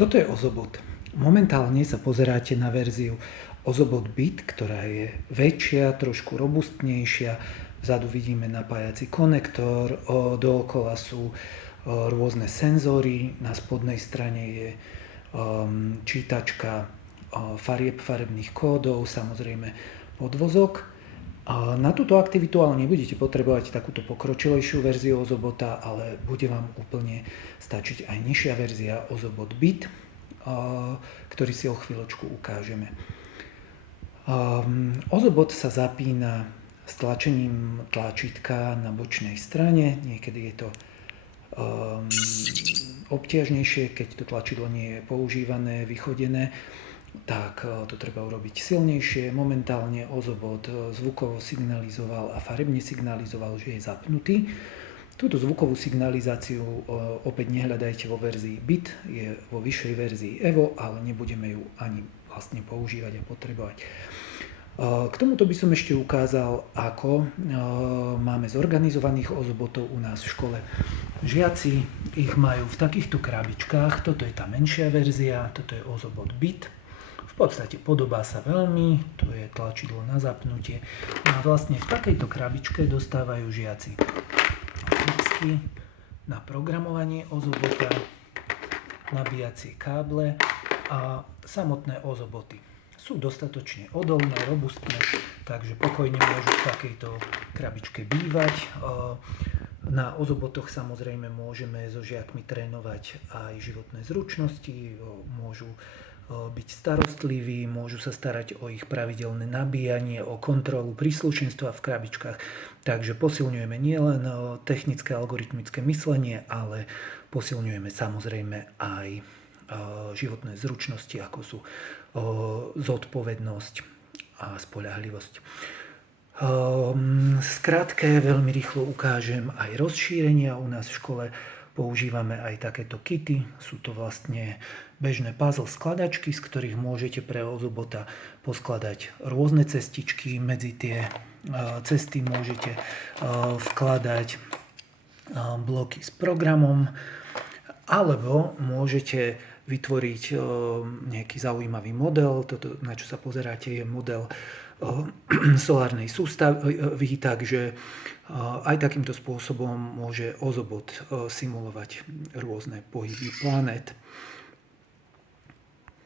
Toto je Ozobot. Momentálne sa pozeráte na verziu Ozobot Bit, ktorá je väčšia, trošku robustnejšia. Vzadu vidíme napájací konektor, dookola sú rôzne senzory, na spodnej strane je čítačka farebných kódov, samozrejme podvozok. Na túto aktivitu ale nebudete potrebovať takúto pokročilejšiu verziu Ozobota, ale bude vám úplne stačiť aj nižšia verzia Ozobot Bit, ktorý si o chvíľočku ukážeme. Ozobot sa zapína s tlačením tlačítka na bočnej strane. Niekedy je to obťažnejšie, keď to tlačidlo nie je používané, vychodené, tak to treba urobiť silnejšie. Momentálne Ozobot zvukovo signalizoval a farebne signalizoval, že je zapnutý. Túto zvukovú signalizáciu opäť nehľadajte vo verzii Bit, je vo vyššej verzii Evo, ale nebudeme ju ani vlastne používať a potrebovať. K tomuto by som ešte ukázal, ako máme zorganizovaných Ozobotov u nás v škole. Žiaci ich majú v takýchto krabičkách, toto je tá menšia verzia, toto je Ozobot Bit. V podstate podobá sa veľmi, to je tlačidlo na zapnutie. A vlastne v takejto krabičke dostávajú žiaci fixky na programovanie Ozobota, nabíjacie káble a samotné Ozoboty. Sú dostatočne odolné, robustné, takže pokojne môžu v takejto krabičke bývať. Na Ozobotoch samozrejme môžeme so žiakmi trénovať aj životné zručnosti, môžu byť starostliví, môžu sa starať o ich pravidelné nabíjanie, o kontrolu príslušenstva v krabičkách. Takže posilňujeme nielen technické algoritmické myslenie, ale posilňujeme samozrejme aj životné zručnosti, ako sú zodpovednosť a spoľahlivosť. Skrátke veľmi rýchlo ukážem aj rozšírenia. U nás v škole používame aj takéto kity. Sú to vlastne bežné puzzle skladačky, z ktorých môžete pre Ozobota poskladať rôzne cestičky. Medzi tie cesty môžete vkladať bloky s programom, alebo môžete vytvoriť nejaký zaujímavý model. Toto, na čo sa pozeráte, je model solárnej sústavy, takže aj takýmto spôsobom môže Ozobot simulovať rôzne pohyby planét.